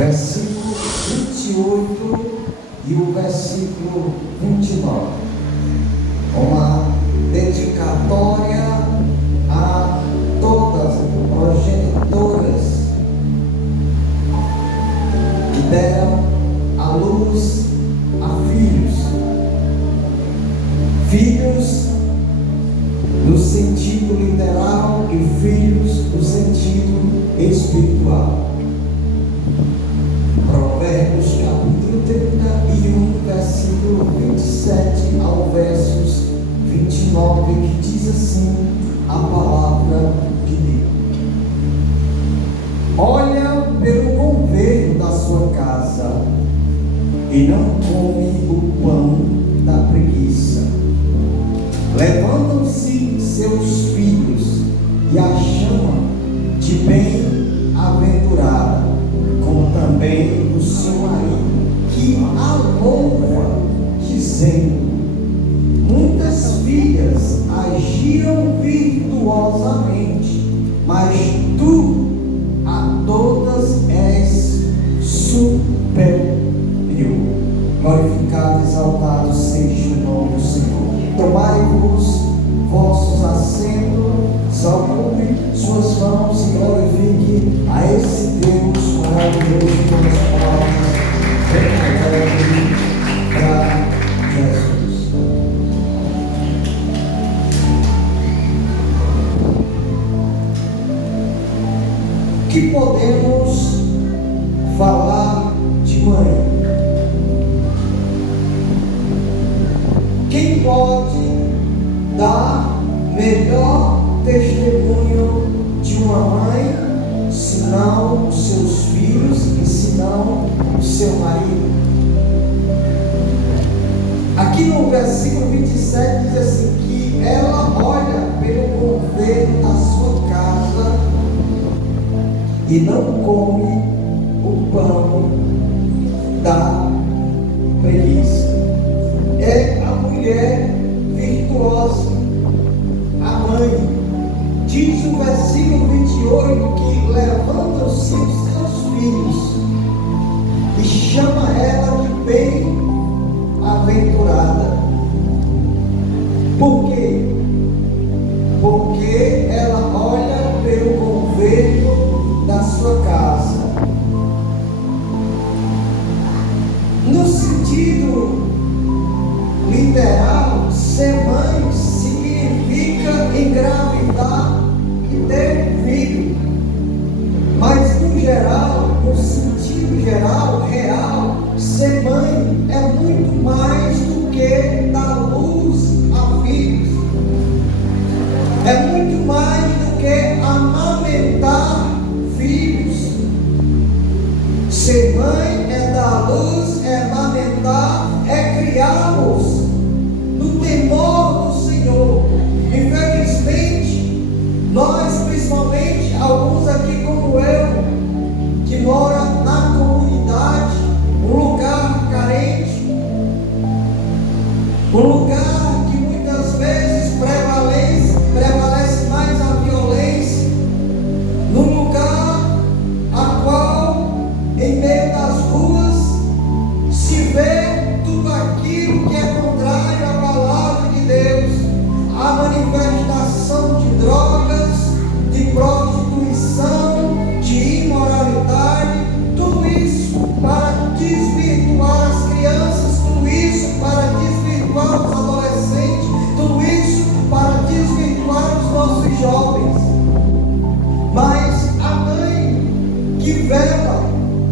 versículo 28 e o versículo 29. Uma dedicatória a todas as progenitoras que deram à luz a filhos no sentido literal e filhos no sentido espiritual. Provérbios capítulo 31, versículo 27 ao versos 29, que diz assim a palavra de Deus: olha pelo governo da sua casa e não come o pão da preguiça. Levantam-se seus filhos e a chamam de bem-aventurada, como também o seu marido, que a louva, dizendo: muitas filhas agiram virtuosamente, mas tu a todas és superior. Glorificado, exaltado seja o nome do Senhor. Tomai-vos vossos assentos, ocupe suas mãos e glorifique a esse Deus maravilhoso com as palavras. Venha para Jesus. Que podemos falar de mãe? Quem pode dar melhor testemunho de uma mãe, senão os seus filhos e senão o seu marido? Aqui no versículo 27 diz assim, que ela olha pelo governo da sua casa e não come o pão da preguiça. É a mulher virtuosa, a mãe. Diz o versículo 28 que levantam-se os seus filhos e chama ela de bem-aventurada. Por quê? Porque ela olha pelo governo da sua casa. No sentido literal, ser mãe significa engravidar e ter filho. Mas no geral, no sentido geral, real, ser mãe é muito mais do que dar luz a filhos. É muito mais do que amamentar filhos. Ser mãe é dar luz, é amamentar, é criá-los no temor do Senhor. Infelizmente, nós, principalmente alguns aqui como eu, que mora na comunidade, um lugar carente, um lugar que muitas vezes prevalece mais a violência, num lugar a qual, em meio das ruas, se vê tudo aquilo que é contrário à palavra de Deus, a manifestação de drogas, de prostituição, de imoralidade, tudo isso para desvirtuar as crianças, tudo isso para desvirtuar os adolescentes, tudo isso para desvirtuar os nossos jovens. Mas a mãe que vela,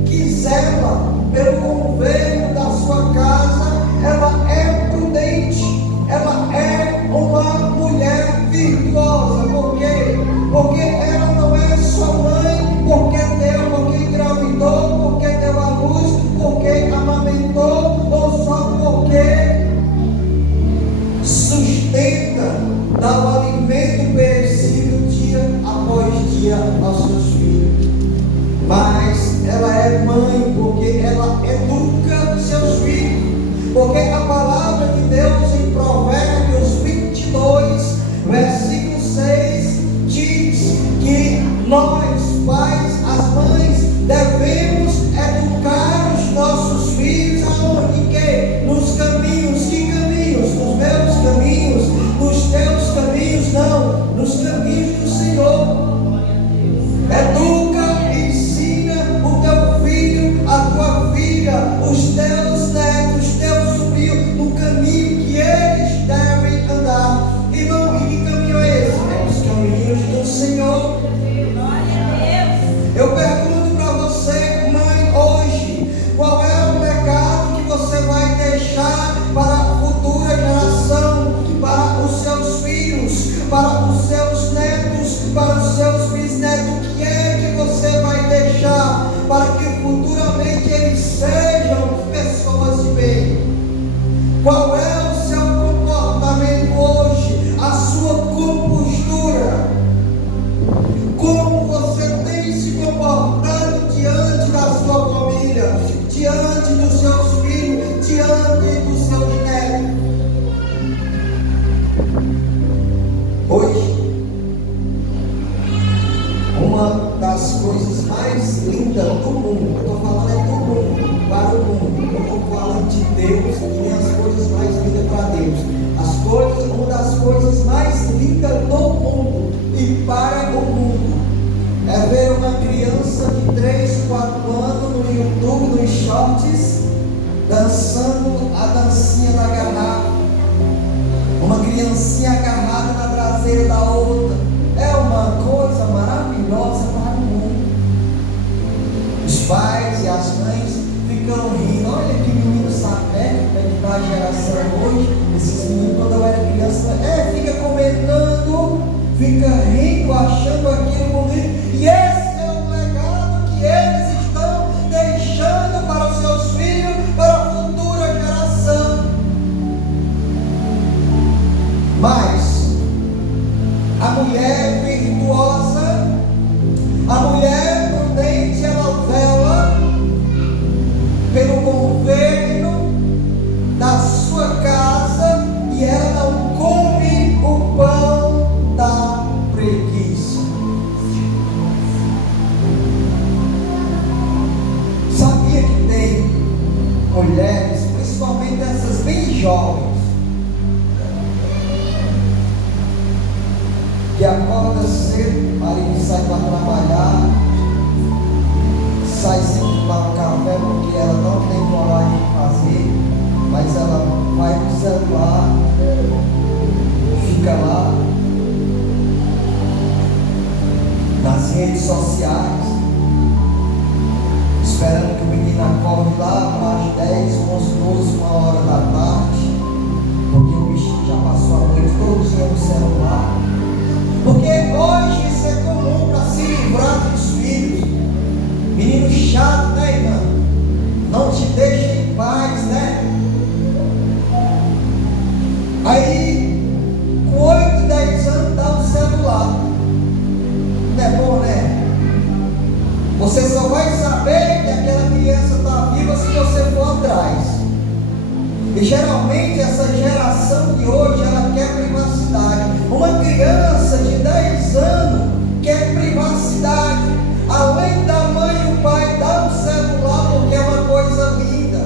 que zela pelo governo da sua casa, ela é prudente, ela é uma mulher virtuosa. Por quê? Porque ela não é só mãe porque engravidou, porque deu à luz, porque amamentou, ou só porque sustenta, dá o alimento perecível dia após dia aos seus filhos. Mas ela é mãe porque ela educa os teus netos, os teus sobrinhos, no caminho que eles devem andar. Irmão, e que caminho é esse? É os caminhos do Senhor. Eu pergunto para você, mãe, hoje, qual é o legado que você vai deixar para a futura geração, para os seus filhos, para os seus netos, para os seus bisnetos? O que é que você vai deixar para que futuramente eles sejam pessoas de bem? Qual é o seu comportamento hoje, a sua compostura? Como você tem se comportado diante da sua família, diante dos seus filhos, diante dos seus netos? Hoje, uma das coisas mais lindas do mundo, eu estou falando do mundo, para o mundo, eu estou falando de Deus, e nem as coisas mais lindas para Deus. Uma das coisas mais lindas do mundo e para o mundo é ver uma criança de 3, 4 anos no YouTube, nos shorts, dançando a dancinha da garrafa. Uma criancinha agarrada na traseira da outra. É uma coisa maravilhosa para o mundo. Os pais e as mães ficam rindo. Olha que menino sapeca, como é que está a geração hoje. Esses meninos, quando eu era criança, fica comentando, fica rindo, achando aquilo bonito. E esse é o legado que eles estão deixando para os seus filhos, para a futura geração. Mas a mulher virtuosa, a mulher prudente, ela vela pelo governo da sua casa e ela não come o pão da preguiça. Sabia que tem mulheres, principalmente essas bem jovens, que acorda cedo, marido sai para trabalhar, sai sem tomar um café porque ela não tem coragem de fazer, mas ela vai no celular, fica lá nas redes sociais, esperando que o menino acorde lá para as 10, 11, 12, 1 hora da tarde, porque o bichinho já passou a noite todo dia no celular. Porque hoje isso é comum para se livrar dos filhos. Menino chato, né, irmão? Não te deixa em paz, né? Aí, com 8, 10 anos, dá um celular. Não é bom, né? Você só vai saber que aquela criança está viva se você for atrás. E geralmente essa geração de hoje, ela quer privacidade. Uma criança de 10 anos quer privacidade. Além da mãe e o pai dar um celular porque é uma coisa linda.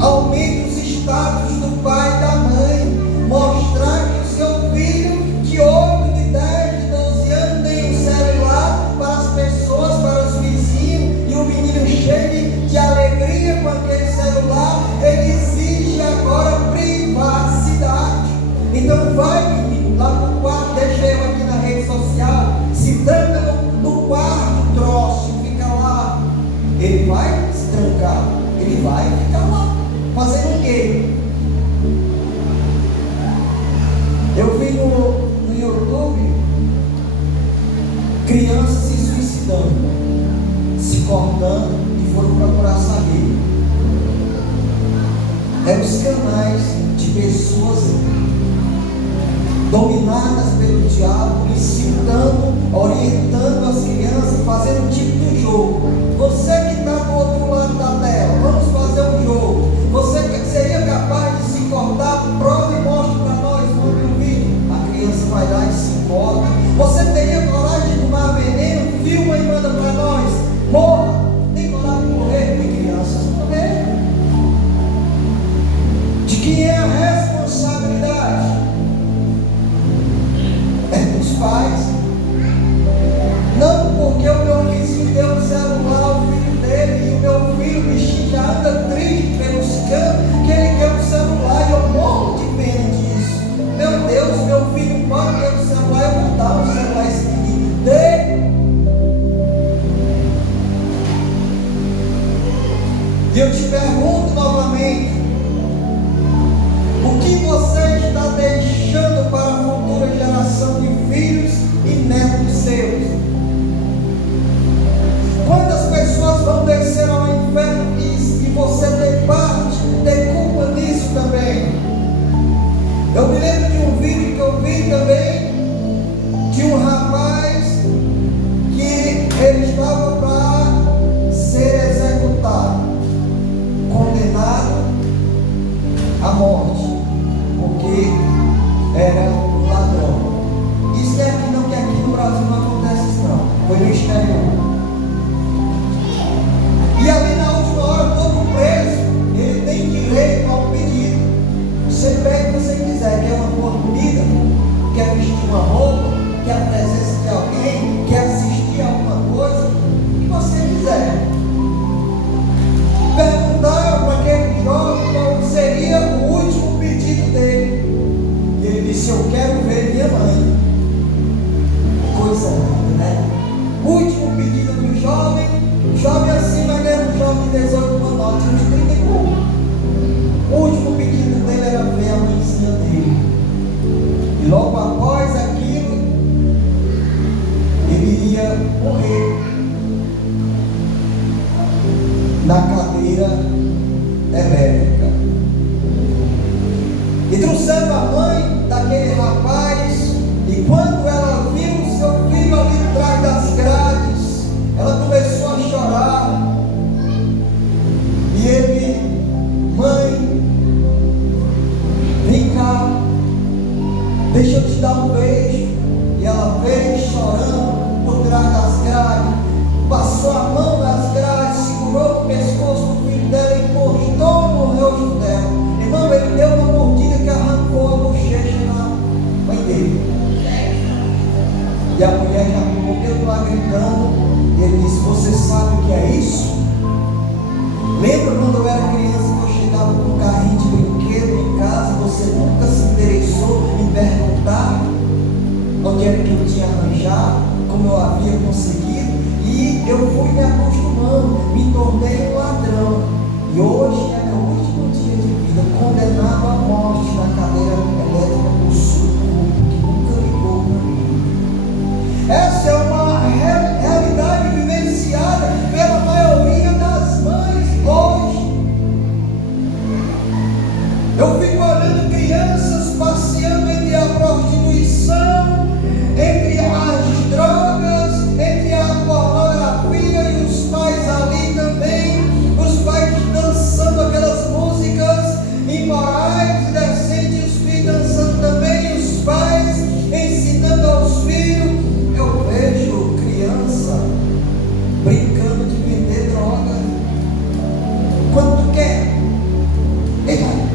Aumenta os status do pai e da mãe. Mostrar que o seu filho de 8, de 10, de 12 anos tem um celular para as pessoas, para os vizinhos. E o menino cheio de alegria com aquele celular. Ele exige agora privacidade. Então vai, menino, lá no quarto, deixa eu aqui na rede social, se tranca no quarto, troço, fica lá. Ele vai se trancar, ele vai ficar lá, fazendo o quê? Eu vi no YouTube crianças se suicidando, se cortando e foram procurar saber. Os canais de pessoas dominadas pelo diabo, incitando, orientando as crianças, fazendo um tipo de jogo. Você que está do outro lado da tela, vamos fazer um jogo. Você seria capaz de se cortar? Prova e mostre para nós, mostre um vídeo. A criança vai lá e se corta. Você teria coragem de tomar veneno? Filma e manda para nós. Morra. Tem coragem de morrer? Tem crianças morrer. De quem é a responsabilidade? É dos pais. Não porque o meu vizinho deu um celular ao filho dele E eu te pergunto novamente: o que você está deixando para a futura geração de filhos e netos seus? Quantas pessoas vão descer ao inferno e você ter parte, ter culpa nisso também? Eu me lembro de um vídeo que eu vi também, de um rapaz que ele estava para ser executado, condenado à morte, porque era um ladrão. Isso é aqui não, que aqui no Brasil não acontece isso não, foi no exterior. E ali na última hora, todo preso, ele tem direito ao pedido. Você pede o que você quiser, quer uma boa comida, quer vestir uma roupa, quer a presença de alguém, quer assistir a alguma coisa, o que você quiser. Perguntaram para aquele jovem qual seria o último pedido dele. E ele disse: eu quero ver minha mãe. Coisa linda, né? O último pedido do jovem assim, mas não era um jovem de 18 anos, não, tinha uns 30 e pouco. O último pedido dele era ver a mãezinha dele. E logo após aquilo, ele iria morrer na cadeira elétrica. E trouxeram a mãe daquele rapaz, e quando ela viu seu filho ali atrás das grades, ela começou a chorar. E ele: mãe, vem cá, deixa eu te dar um beijo. E ela veio chorando por trás das grades, passou a mão nas grades, segurou o pescoço do filho dela e encostou no rosto dela. Irmão, ele deu uma mordida que arrancou a bochecha na mãe dele. E a mulher já morreu lá gritando. E ele disse: você sabe o que é isso? Lembra quando eu era criança que eu chegava com um carrinho de brinquedo em casa, você nunca se interessou em perguntar onde era que eu tinha arranjado, como eu havia conseguido? E eu fui me acostumando, me tornei um ladrão. E hoje é meu último dia de vida, condenado à morte na cadeira elétrica do surdo, que nunca ligou para mim. Essa é uma realidade vivenciada pela maioria das mães hoje. Eu fico olhando crianças passeando entre a prostituição, entre as drogas, entre a pornografia, e os pais ali também, os pais dançando aquelas músicas imorais e decentes, os filhos dançando também, os pais ensinando aos filhos. Eu vejo criança brincando de vender droga. Quanto tu quer?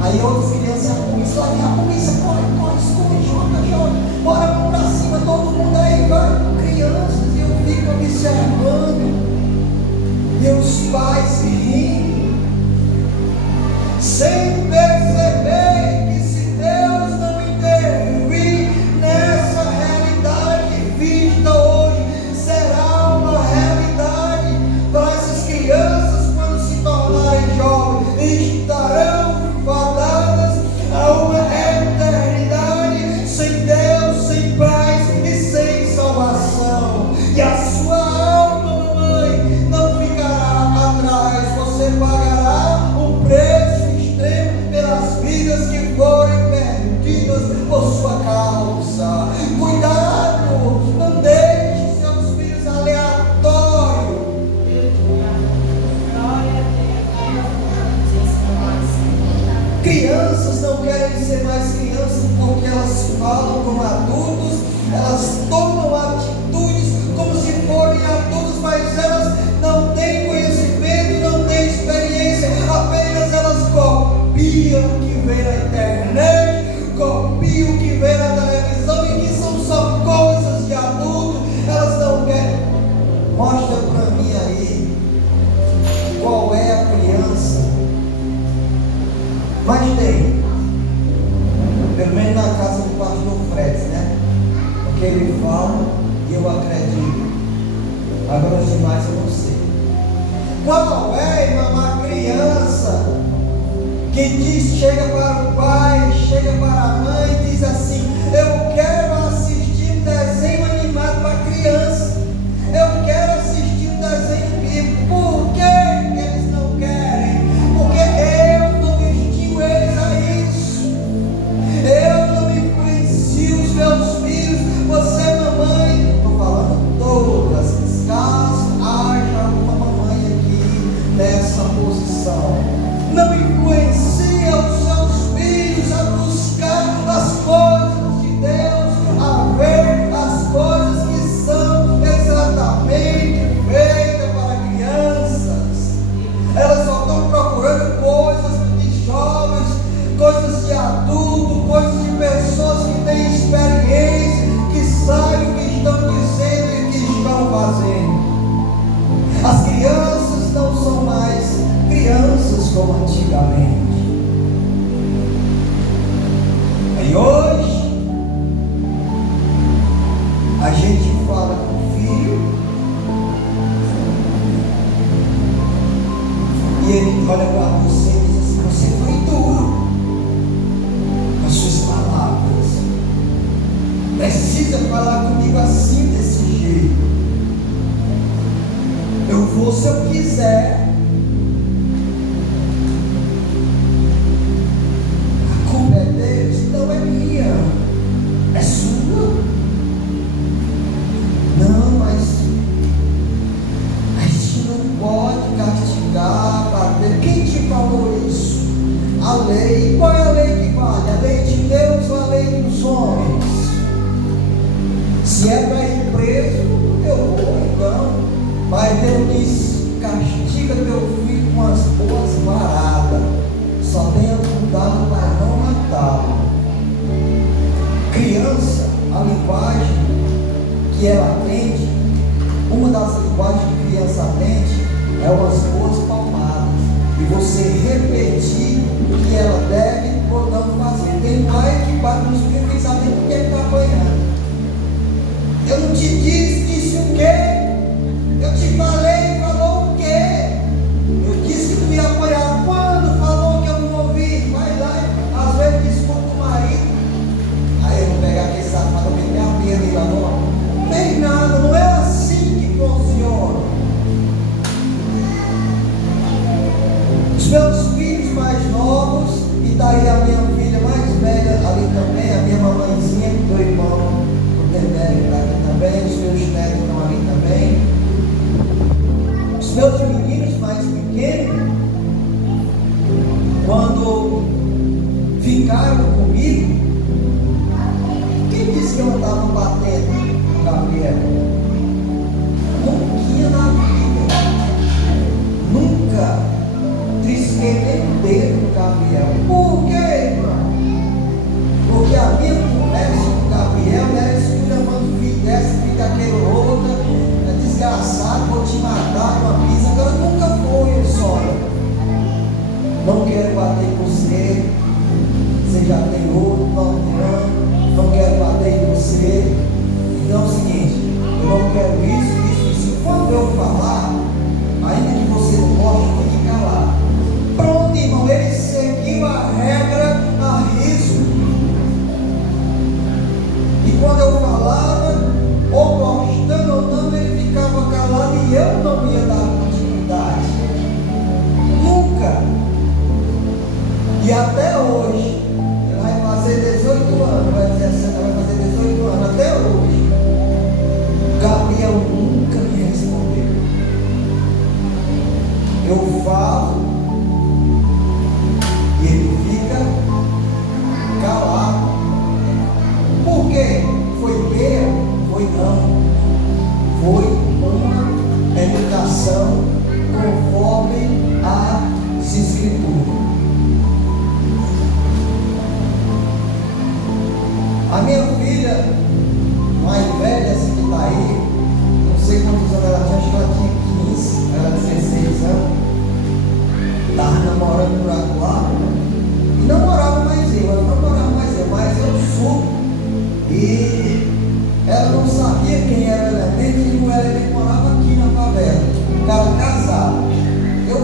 Aí outras crianças: a polícia, lá vem a polícia, corre, esconde, joga, bora pra cima, todo mundo aí, vai. Crianças, e eu fico observando, e os pais rindo, sem perceber que se Deus não intervir nessa realidade vista hoje, será uma realidade para essas crianças quando se tornarem jovens, estarão fadadas a uma eternidade sem Deus, sem paz e sem salvação. E a sua alma, mamãe, não ficará atrás. Você pagará um preço extremo pelas vidas que forem perdidas por sua causa. Cuidado, não deixe seus filhos aleatórios. Crianças não querem ser mais crianças porque elas falam como adultos, elas tomam atitudes como se forem adultos, mas elas não têm conhecimento, não têm experiência, apenas elas copiam o que vê na internet, copiam o que vê na televisão, e que são só coisas de adulto. Elas não querem. Mostra para mim aí qual é a criança. Mas tem, pelo menos na casa do pastor Fred, né? Porque ele fala e não é, irmã, uma criança que diz, chega para o pai, chega para a mãe e diz assim: eu quero assistir um desenho animado para criança, eu quero assistir um desenho bíblico. Por que eles não querem? Porque eu não instigo eles a isso, eu não influencio os meus filhos. Você, mamãe, estou falando todas as casas, haja alguma mamãe aqui nessa posição, não influencia os seus filhos a buscar as coisas de Deus, a ver as coisas que são exatamente feitas para crianças. Elas só estão procurando coisas de jovens, coisas de adulto, coisas de pessoas que têm experiência, que sabem o que estão dizendo e o que estão fazendo. As crianças não são mais crianças como antigamente. E hoje a gente fala com o filho e ele olha para você e diz assim: você foi duro com as suas palavras, precisa falar comigo assim, desse jeito. Eu vou se eu quiser. A culpa é deles, não é minha, é sua. Não, mas a gente não pode castigar, bater. Quem te falou isso? A lei. Qual é a lei que vale? A lei de Deus ou a lei dos homens? Se é para ir preso, eu vou então. Mas Deus diz: castiga teu filho com as boas varadas, só tenha cuidado para não matá-lo. Criança, a linguagem que ela aprende, uma das linguagens que criança aprende é umas boas palmadas, e você repetir o que ela deve ou não fazer. Tem pai que bate nos filhos e sabe por que ele está apanhando. Eu não te disse o quê? Eu te falei, falou o quê? Eu disse que tu ia apoiar. Quando falou que eu não ouvi? Vai lá, às vezes desculpa o marido. Aí eu vou pegar aquele saco para também minha filha ali agora. Não tem nada, não é assim que funciona. Os meus filhos mais novos, e está aí a minha filha mais velha ali também, a minha mamãezinha, meu irmão, o Tebério está aqui também, os meus netos estão ali também. Os meus meninos mais pequenos, quando ficaram comigo, quem disse que eu estava batendo no Gabriel? Nunca na vida, nunca trisquei nem o dedo no Gabriel. Por quê, irmão? Porque a minha conversa com o Gabriel era esculhambando filho dessa, filho daquele outro, desgraçado, vou te matar uma pizza. Agora nunca foi isso, olha. Não quero bater em você, você já tem 8, 9 anos, não quero bater em você. Então é o seguinte, eu não quero isso. Quando eu falar, ainda que você não goste, fique calado. Pronto, irmão, ele seguiu a regra a risco. E quando eu falava, ou gostando ou não, ele ficava calado e eu não ia dar continuidade. Nunca. E até hoje, ele vai fazer 18 anos, vai fazer 18 anos, até hoje, Gabriel nunca me respondeu. Eu falo e ele fica calado. Por quê? Foi ver? Foi não. Foi uma educação conforme as Escrituras. A minha filha mais velha, essa que está aí, não sei quantos anos ela tinha, acho que ela tinha 15, ela 16 anos, estava namorando por agora, e não morava mais eu, ela não morava mais eu, mas eu sou, e ela não sabia quem era o Elemento, e o Elemento morava aqui na favela, o cara casado. Eu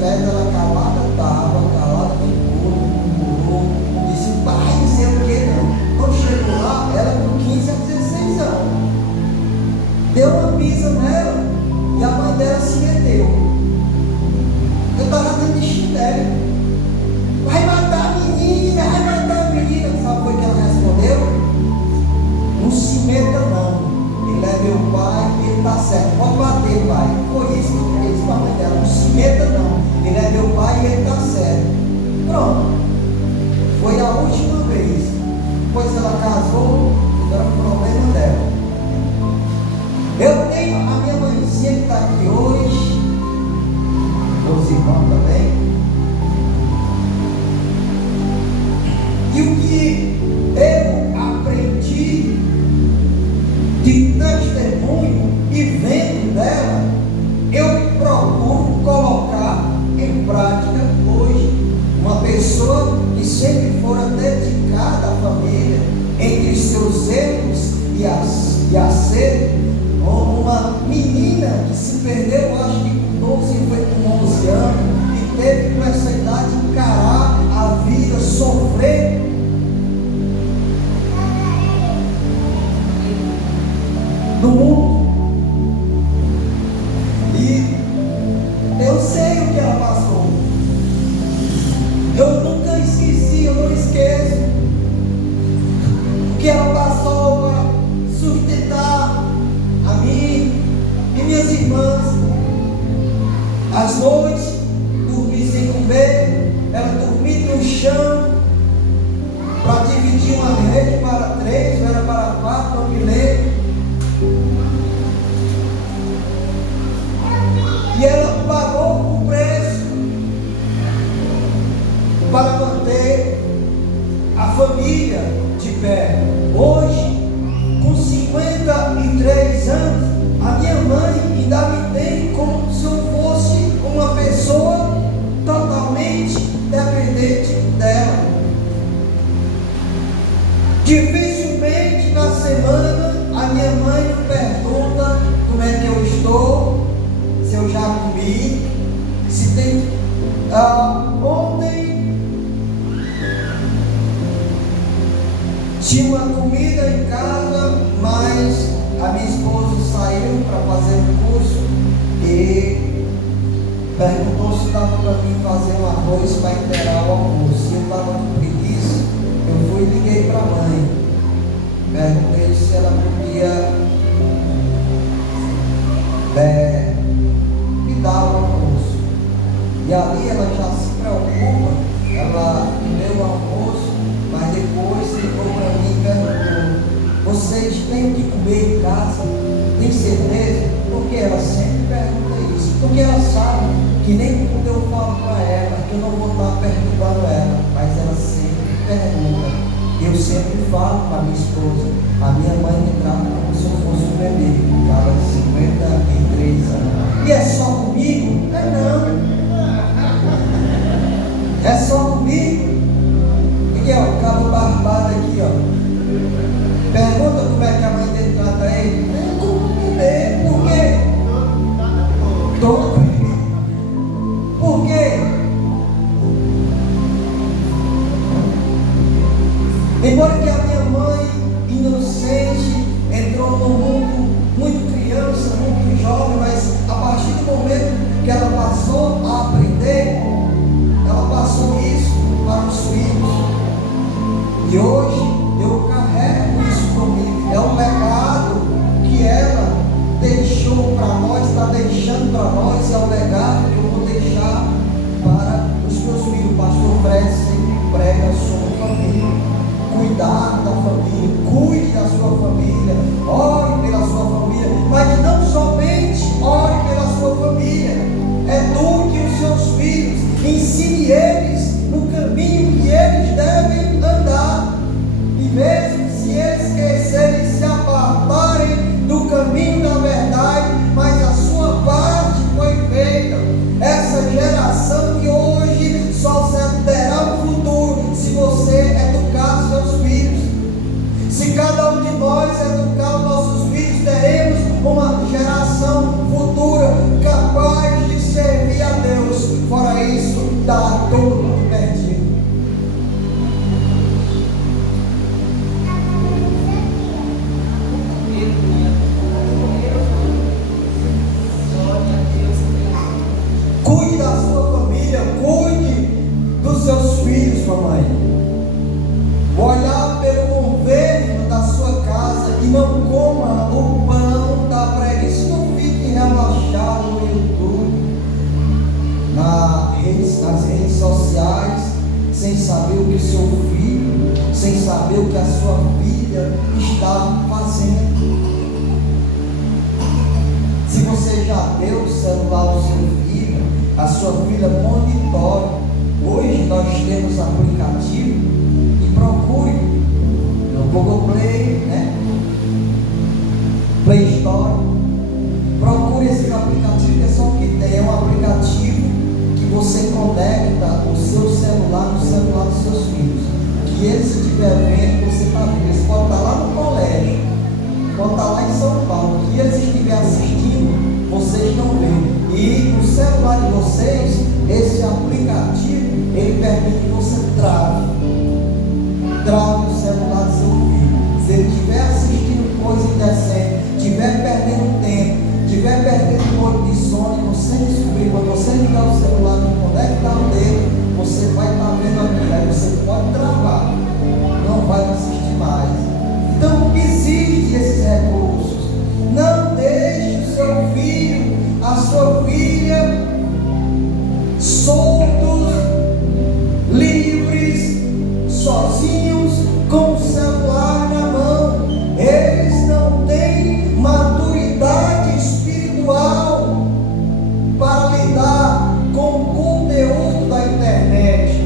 pés, ela calada estava, calada ficou, murmurou, disse, pai, não sei o que não. Quando chegou lá, ela com 15 a 16 anos, deu uma pisa nela e a mãe dela se meteu. Eu estava dentro de chinelo. Vai matar a menina, vai matar a menina. Sabe o que ela respondeu? Não se meta não. Ele é meu pai e ele está certo. Pode bater, pai. Foi isso que ele disse para a mãe dela. Não se meta não. Ele é meu pai e ele está certo. Pronto. Foi a última vez. Depois ela casou, era um problema dela. Eu tenho a minha mãezinha que está aqui hoje, meus irmãos também. E o que eu aprendi de testemunho e vendo dela, eu procuro colocar em prática hoje. Uma pessoa que sempre fora dedicada à família, entre seus erros e acertos, como uma menina que se perdeu, acho que com 12, foi com 11 anos, e teve com essa idade encarar a vida, sofrer no mundo. E eu sei o que ela passou. Eu nunca esqueci, eu não esqueço o que ela passou para sustentar a mim e minhas irmãs. Às noites, dormir sem comer, ela dormia no chão, para dividir uma rede para 3, ou era para 4, não me lembro. E ela pagou o preço para manter a família de pé. Hoje, com 53 anos, a minha mãe ainda me tem como se eu fosse uma pessoa totalmente dependente dela. Dificilmente na semana a minha mãe me pergunta como é que eu estou, se eu já comi, se tem. Ontem tinha uma comida em casa, mas a minha esposa saiu para fazer um curso e perguntou se dava para mim fazer um arroz para inteirar o almoço. Eu estava com preguiça, eu fui e liguei para a mãe, perguntei se ela podia me dar o almoço. E ali ela já se preocupa, ela me deu o almoço, mas depois ligou para mim e perguntou: vocês têm que comer em casa? Tem certeza? Porque ela sempre pergunta isso, porque ela sabe que nem quando eu falo para ela que eu não vou estar perturbando ela, mas ela sempre pergunta. Eu sempre falo para minha esposa, a minha mãe me trata como se eu fosse um bebê, estava de 53 anos. E é só comigo? É não. É só comigo? Aqui ó, o cabo barbado aqui ó. Pergunta como é que a mãe dele trata ele. Por quê? Todo comigo. Por quê? Embora que a minha mãe, inocente, entrou no mundo muito criança, muito jovem, mas a partir do momento que ela passou a aprender, ela passou isso para os filhos. E hoje eu carrego isso comigo. É um legado que ela deixou para nós, está deixando para nós, é um legado que eu vou deixar para os meus filhos. O pastor Fred sempre prega sobre família. Cuidar da família, cuide da sua família, ore pela sua família, mas não somente ore pela sua família, eduque os seus filhos, ensine eles no caminho que eles devem andar, e mesmo se eles esquecerem, se apartarem do caminho da verdade, mas a sua parte foi feita. Essa geração de hoje só terá um futuro se você educar seus filhos. Se cada um de nós educar os nossos filhos, teremos uma geração filhos, mamãe. Olhar pelo governo da sua casa e não coma o pão da preguiça. Não fique relaxado no YouTube, nas redes sociais, sem saber o que o seu filho, sem saber o que a sua filha está fazendo. Se você já deu o celular ao seu filho, a sua filha monitore. Hoje nós temos aplicativo e procure no Google Play, Play Store. Procure esse aplicativo, que é só o que tem. É um aplicativo que você conecta o seu celular no celular dos seus filhos. Que eles, se estiver vendo, você está vendo. Eles podem estar lá no colégio, podem estar lá em São Paulo. Que eles estiverem assistindo, vocês não veem. E no celular de vocês, esse aplicativo, ele permite que você trave o celular do seu filho. Se ele estiver assistindo coisa indecente, estiver perdendo tempo, estiver perdendo noite de sono, você descobrir, quando você ligar o celular e conectar o dedo, você vai estar vendo aquilo, aí você pode travar, não vai assistir mais. Então, existe esses recursos. Não deixe o seu filho, a sua filha, soltos, livres, sozinhos, com o celular na mão. Eles não têm maturidade espiritual para lidar com o conteúdo da internet.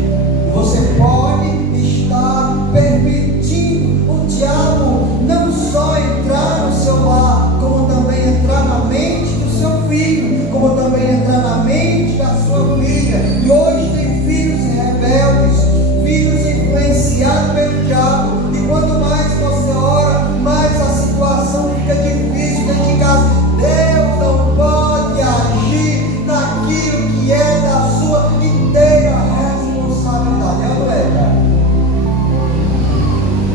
Você pode estar permitindo o diabo não só entrar no seu lar, como também entrar na mente do seu filho, como também entrar na mente da sua filha. E hoje tem filhos rebeldes, filhos influenciados pelo diabo. E quanto mais você ora, mais a situação fica difícil dentro de casa. Deus não pode agir naquilo que é da sua inteira responsabilidade. É ou não é, cara?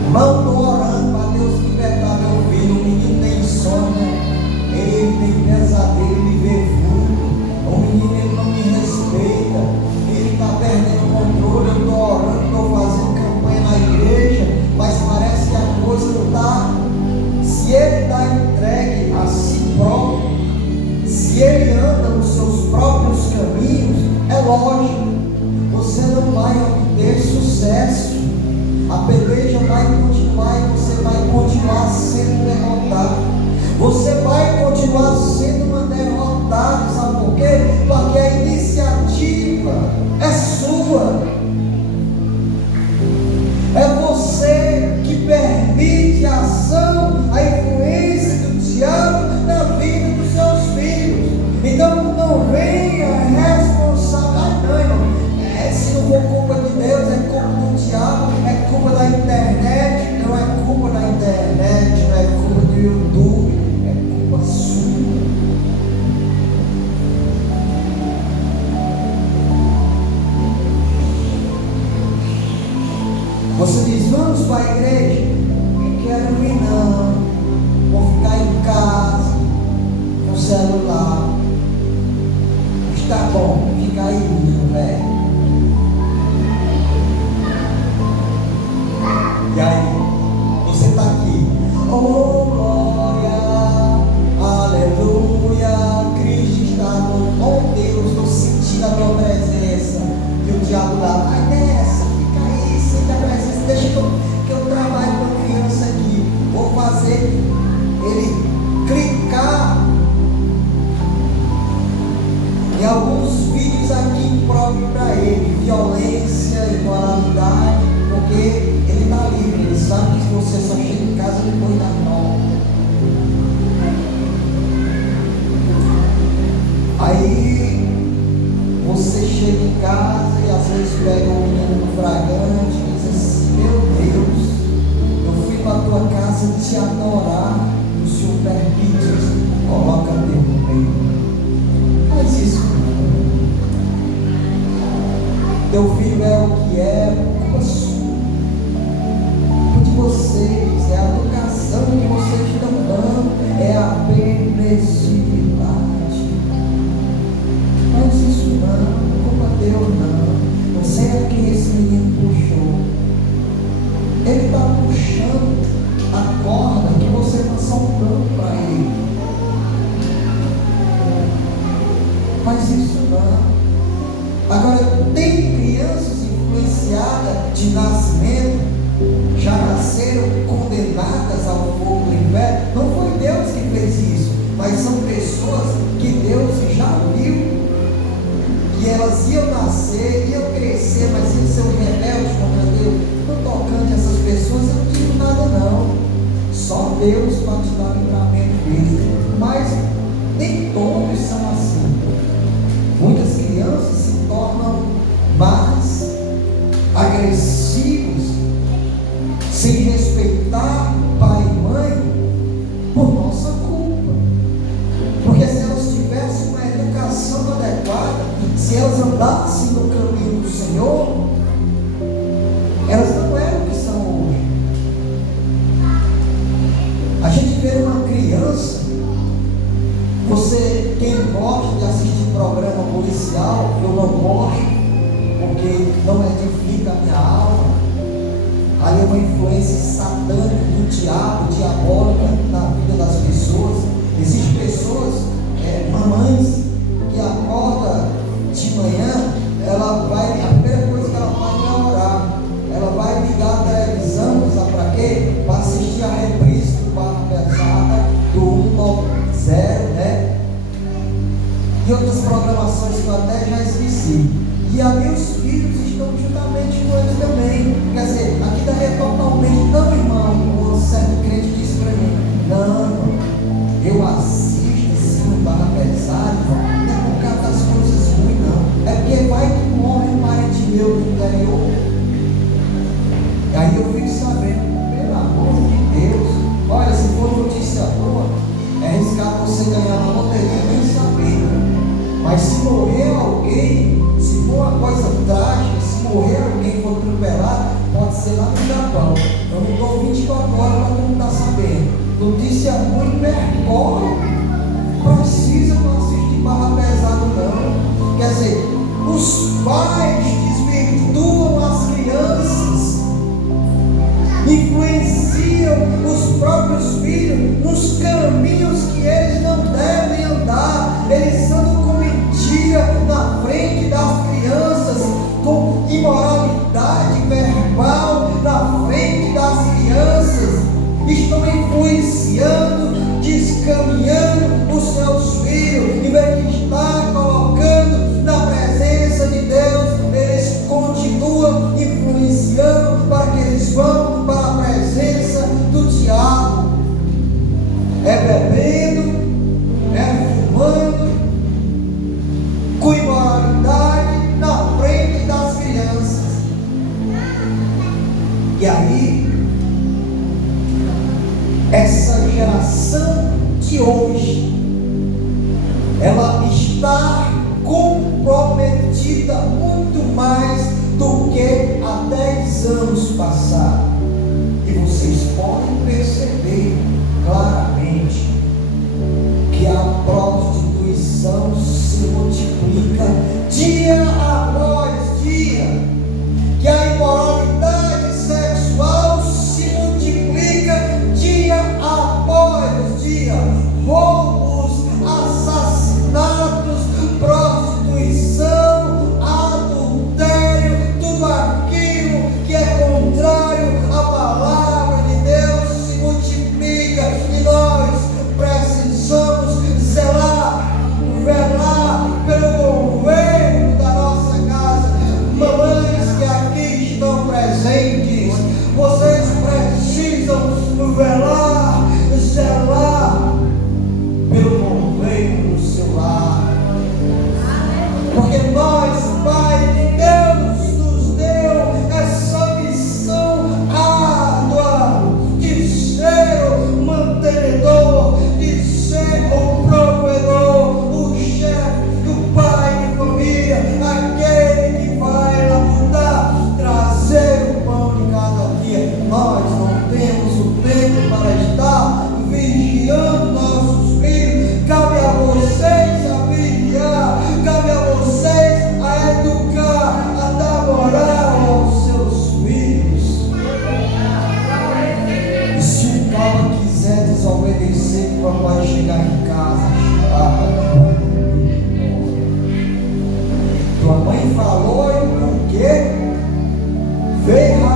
Irmão, estou orando para Deus libertar meu filho. O menino tem insônia, ele tem pesadelo, ele vê vulto. O menino, ele não me respeita, ele está perdendo o controle. Eu estou orando, estou fazendo campanha na igreja, mas parece que a coisa não está. Se ele está entregue a si próprio, se ele anda nos seus próprios caminhos, é lógico, você não vai obter sucesso. A peleja vai continuar e você vai continuar sendo derrotado. Você vai continuar sendo uma derrotada. Sabe por quê? Porque a iniciativa é sua. É você que permite a ação, a influência do diabo na vida dos seus filhos. Então não venha responsabilidade, não, irmão. Se não for culpa de Deus, é culpa do diabo, é culpa da internet. Não é culpa da internet, não é culpa do YouTube, é culpa sua. Você diz, vamos para a igreja? Não quero ir não, vou ficar em casa, no celular. Está bom, fica aí, meu velho. E aí, você está aqui, oh glória, aleluia, Cristo está no, oh Deus, estou sentindo a tua presença. E o diabo lá, vai nessa, fica aí, sente a presença, deixa que eu trabalho com a criança aqui, vou fazer ele clicar em alguns vídeos aqui próprios para ele, violência, imoralidade, porque ele está livre, ele sabe que você só chega em casa depois da 9. Aí você chega em casa e às vezes pega um menino fragante e diz assim, meu Deus, eu fui para a tua casa te adorar, e o Senhor permite, coloca Deus no meio. Faz isso. Teu filho é o que é, culpa sua. De vocês, é a educação que vocês estão dando, é a permissividade. Mas isso não, culpa Deus não. Não sei a quem esse menino não. Agora, tem crianças influenciadas de nascimento, já nasceram condenadas ao fogo do inferno. Não foi Deus que fez isso, mas são pessoas que Deus já viu que elas iam nascer, iam crescer, mas iam ser rebeldes contra Deus. Não tocante essas pessoas, eu não digo nada não. Só Deus pode te dar o livramento deles. Mas nem todos são assim. Muitas crianças se tornam mais agressivos, sem respeitar pai e mãe, por nossa culpa. Porque se elas tivessem uma educação adequada, se elas andassem no caminho do Senhor, elas não eram o que são hoje. A gente vê uma criança, quem gosta de assistir programa policial, eu não gosto, porque não edifica a minha alma. Ali é uma influência satânica do diabo, diabólica na vida das pessoas. Existem pessoas, mamães, que acordam de manhã, a primeira coisa que ela faz é orar. Ela vai ligar a televisão, sabe para quê? Para assistir a reprise do Barra Pesada, do 190, né? E outras programações que eu até já esqueci. E ali os filhos estão juntamente com eles também. Quer dizer, aqui daí totalmente, não, irmão, um certo crente disse para mim, não, eu assisto assim o Barra Pesada, não é por causa das coisas ruins, não. É porque vai que morre um parente meu do interior. E aí eu fico sabendo, pelo amor de Deus, olha, se for notícia boa, é arriscar você ganhar na loteria nem saber. Mas se morrer alguém, se for uma coisa trágica, se morrer alguém for atropelado, pode ser lá no Japão. Eu não estou 24 horas para não estar sabendo. Notícia ruim, percorre. Precisa não assistir Barra Pesada, não. Quer dizer, os pais desvirtuam as crianças, influenciam os próprios filhos nos caminhos que eles não devem andar. Eles andam com mentira na frente das crianças, com imoralidade verbal na frente das crianças. Estão influenciando, descaminhando os seus filhos, em vez de estar colocando na presença de Deus, eles continuam influenciando para que eles vão para a presença do diabo. É bebendo, é fumando, com imoralidade na frente das crianças. E aí, essa geração de hoje, ela está comprometida muito mais do que há 10 anos passados. E vocês podem perceber claramente que a prostituição se multiplica dia após dia, que a imoralidade sexual se multiplica dia após dia. Roubos, assassinatos, prostituição, adultério, tudo aquilo que é contrário à palavra de Deus se multiplica. E nós precisamos velar pelo governo da nossa casa. Mamães que aqui estão presentes, vocês precisam velar, zelar pelo governo do seu lar. Porque nós, Pai de Deus, nos deu essa missão árdua de ser o mantenedor, de ser o provedor, o chefe, o pai de família, aquele que vai labutar, trazer o pão de cada dia. Nós não temos o tempo para estar vigiando nossos filhos. Cabe a vocês a vigiar, cabe a vocês mãe falou e o porquê veio